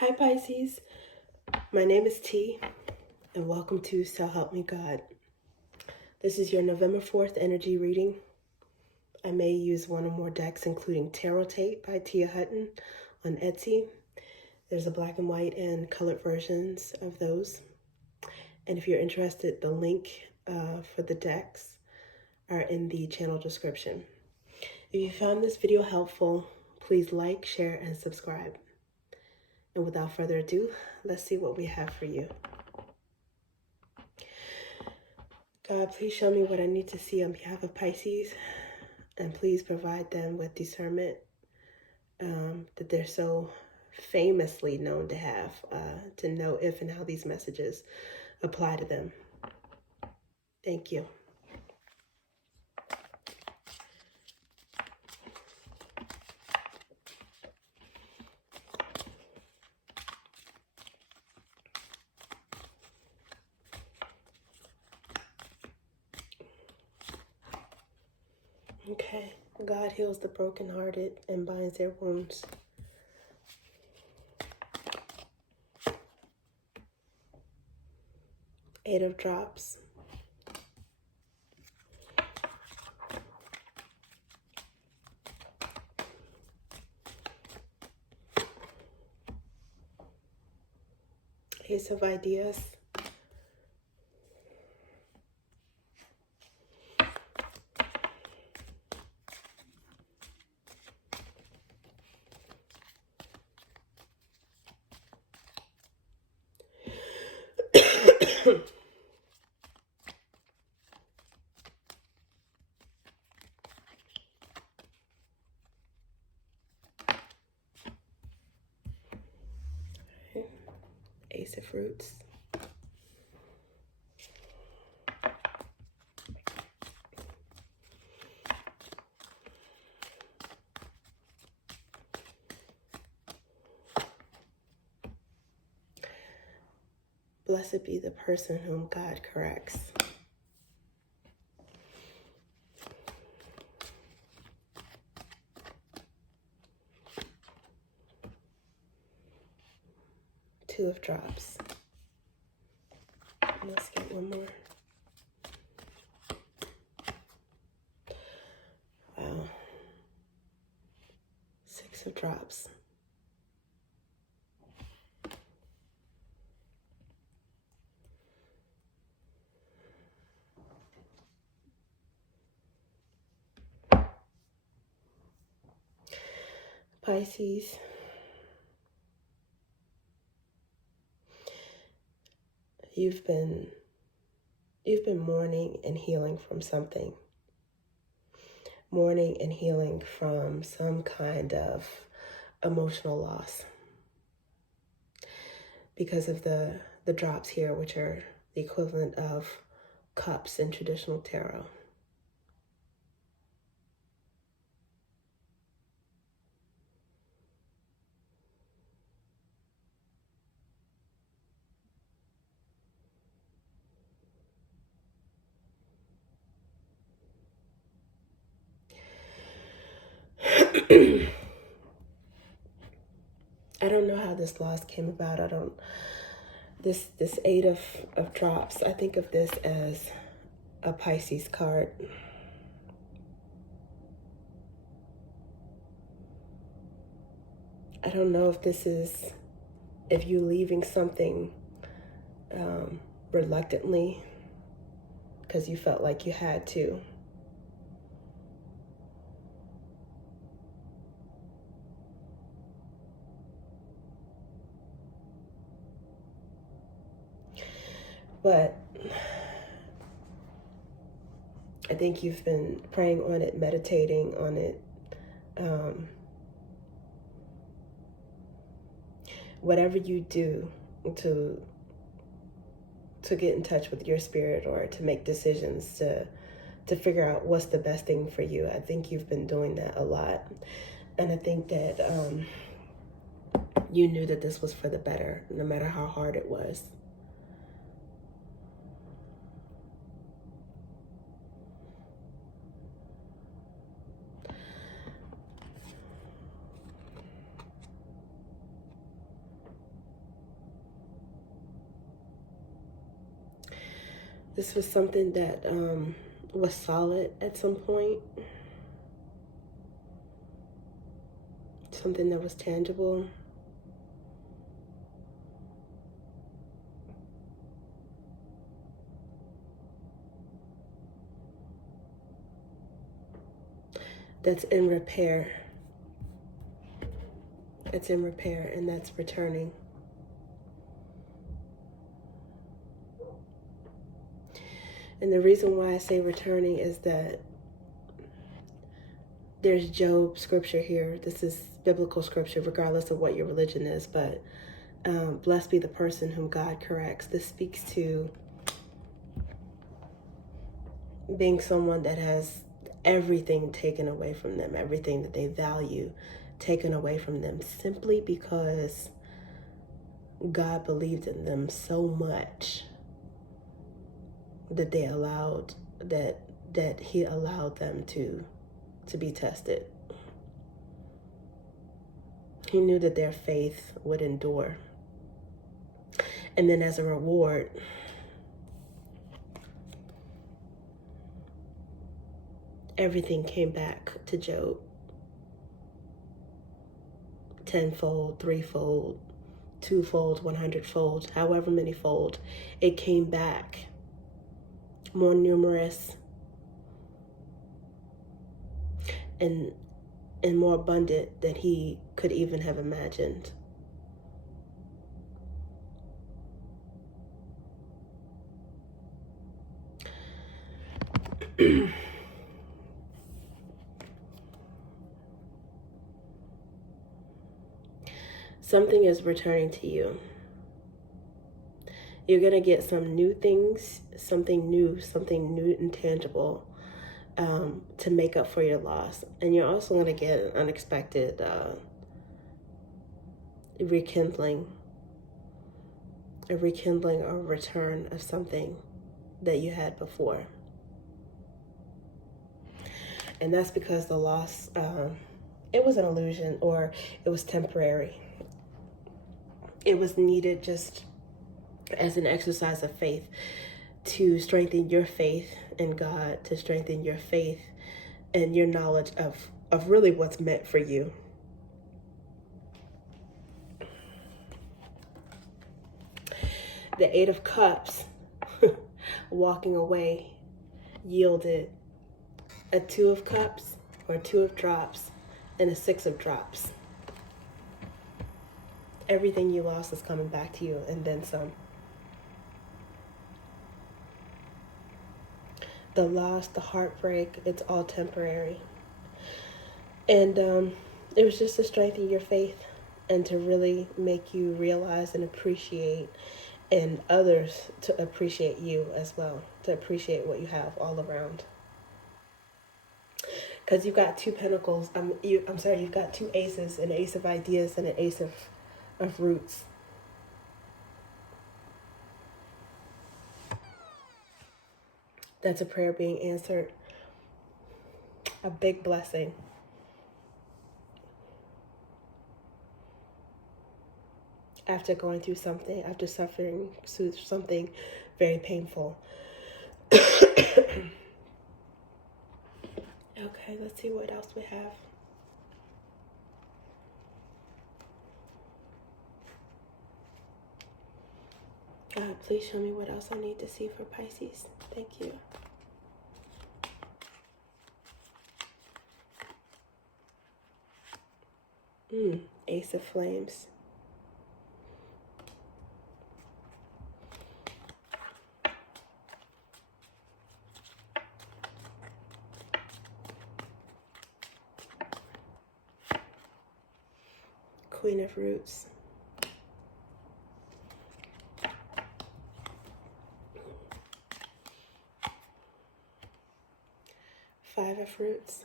Hi Pisces, my name is T and welcome to SoHelpMeGod. This is your November 4th energy reading. I may use one or more decks including Tarot Tape by Tia Hutton on Etsy. There's a black and white and colored versions of those. And if you're interested, the link for the decks are in the channel description. If you found this video helpful, please like, share, and subscribe. And without further ado, let's see what we have for you. God, please show me what I need to see on behalf of Pisces, and please provide them with discernment that they're so famously known to have, to know if and how these messages apply to them. Thank you. Okay, God heals the brokenhearted and binds their wounds. Eight of Drops. Ace of Ideas. Ace of Fruits. Blessed be the person whom God corrects. Two of Drops. Let's get one more. Wow. Six of Drops. Pisces, you've been mourning and healing from something. Mourning and healing from some kind of emotional loss. Because of the drops here, which are the equivalent of cups in traditional tarot. I don't know how this loss came about. This Eight of Drops, I think of this as a Pisces card. I don't know if you leaving something reluctantly because you felt like you had to. But I think you've been praying on it, meditating on it. Whatever you do to get in touch with your spirit or to make decisions to figure out what's the best thing for you. I think you've been doing that a lot. And I think that you knew that this was for the better, no matter how hard it was. This was something that was solid at some point. Something that was tangible. That's in repair. It's in repair, and that's returning. And the reason why I say returning is that there's Job scripture here. This is biblical scripture, regardless of what your religion is. But blessed be the person whom God corrects. This speaks to being someone that has everything taken away from them, everything that they value taken away from them, simply because God believed in them so much that they allowed that he allowed them to be tested. He knew that their faith would endure. And then as a reward, everything came back to Job. Tenfold, threefold, twofold, 100-fold, however many fold, it came back more numerous and more abundant than he could even have imagined. Something is returning to you. You're going to get some new things, something new and tangible to make up for your loss. And you're also going to get an unexpected rekindling or return of something that you had before. And that's because the loss, it was an illusion, or it was temporary. It was needed just as an exercise of faith to strengthen your faith in God, to strengthen your faith and your knowledge of really what's meant for you. The Eight of Cups, walking away, yielded a Two of Cups, or a Two of Drops, and a Six of Drops. Everything you lost is coming back to you, and then some. The loss, the heartbreak, it's all temporary. And it was just to strengthen your faith and to really make you realize and appreciate, and others to appreciate you as well, to appreciate what you have all around. Because you've got two pentacles, you've got two aces, an ace of ideas and an ace of roots. That's a prayer being answered. A big blessing. After going through something, after suffering through something very painful. Okay, let's see what else we have. Please show me what else I need to see for Pisces. Thank you. Ace of Flames. Queen of Roots. Five of Roots.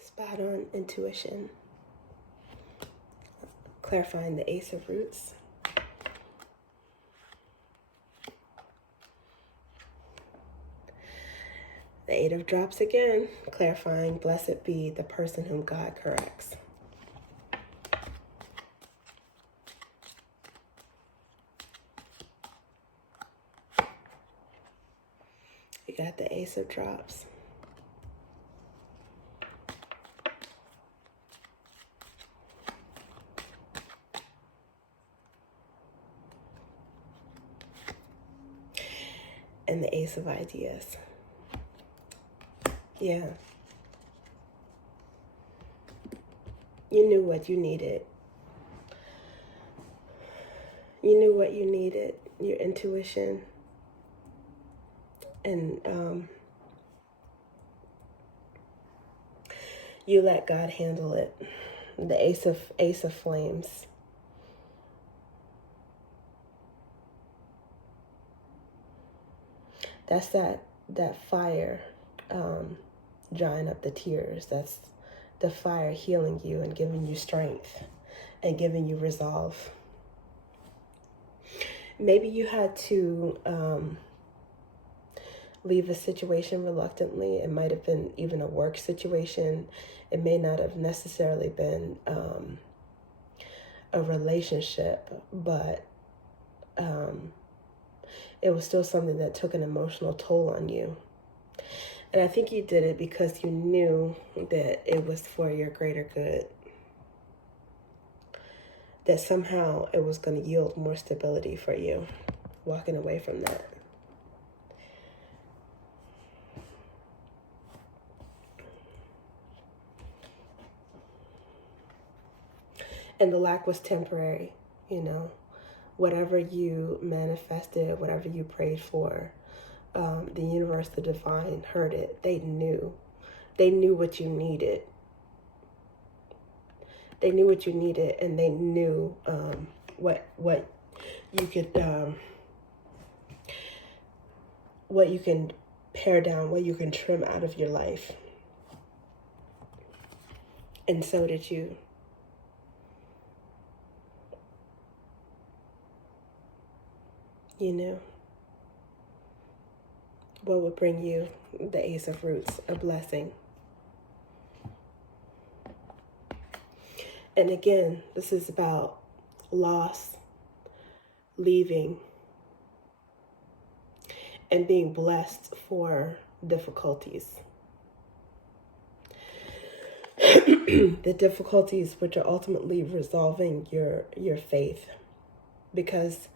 Spot on intuition. Clarifying the Ace of Roots. The Eight of Drops again, clarifying blessed be the person whom God corrects. You got the Ace of Drops. And the Ace of Ideas. Yeah. You knew what you needed. You knew what you needed, your intuition. And you let God handle it. The Ace of Flames. That's that fire drying up the tears. That's the fire healing you and giving you strength and giving you resolve. Maybe you had to leave a situation reluctantly. It might have been even a work situation. It may not have necessarily been a relationship, but it was still something that took an emotional toll on you. And I think you did it because you knew that it was for your greater good. That somehow it was going to yield more stability for you, walking away from that. And the lack was temporary, you know. Whatever you manifested, whatever you prayed for, the universe, the divine heard it. They knew. They knew what you needed. They knew what you needed, and they knew what you could what you can pare down, what you can trim out of your life. And so did you. You knew what would bring you the Ace of Roots, a blessing. And again, this is about loss, leaving, and being blessed for difficulties. The difficulties which are ultimately resolving your faith. Because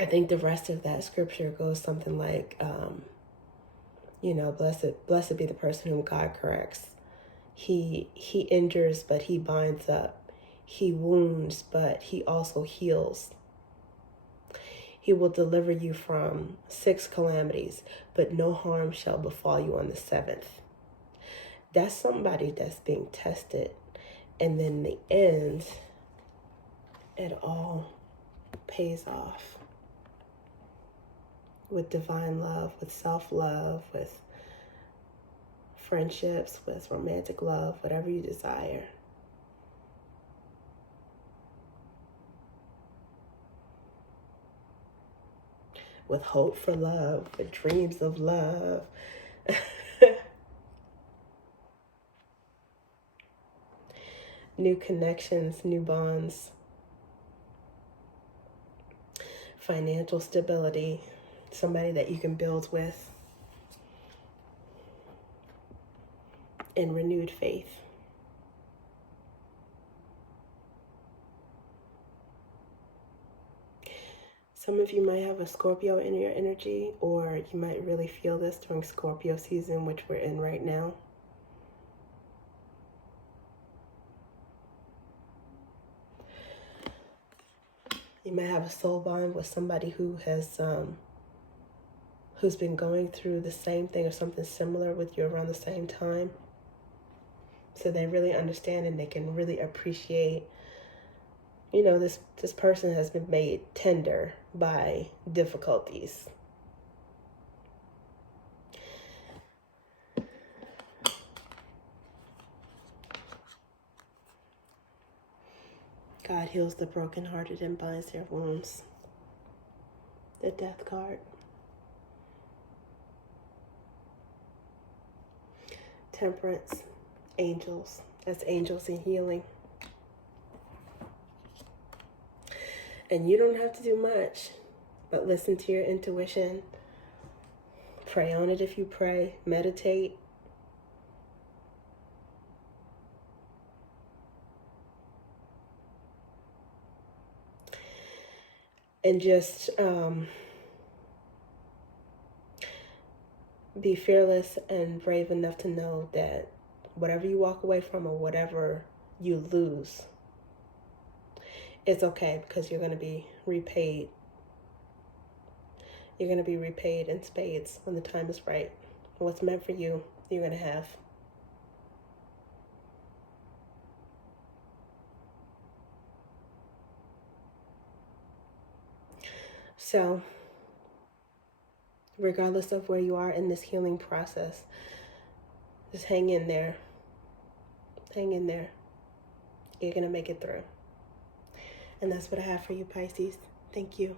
I think the rest of that scripture goes something like, blessed be the person whom God corrects. He injures, but he binds up. He wounds, but he also heals. He will deliver you from 6 calamities, but no harm shall befall you on the 7th. That's somebody that's being tested. And then in the end, it all pays off. With divine love, with self-love, with friendships, with romantic love, whatever you desire. With hope for love, with dreams of love. New connections, new bonds. Financial stability. Somebody that you can build with. And renewed faith. Some of you might have a Scorpio in your energy, or you might really feel this during Scorpio season, which we're in right now. You might have a soul bond with somebody who has, who's been going through the same thing or something similar with you around the same time. So they really understand and they can really appreciate, this person has been made tender by difficulties. God heals the brokenhearted and binds their wounds. The Death card. Temperance. Angels. That's angels in healing. And you don't have to do much, but listen to your intuition. Pray on it if you pray. Meditate. And just be fearless and brave enough to know that whatever you walk away from or whatever you lose, it's okay, because you're going to be repaid. You're going to be repaid in spades when the time is right. What's meant for you, you're going to have. So, regardless of where you are in this healing process, just hang in there. Hang in there. You're going to make it through. And that's what I have for you, Pisces. Thank you.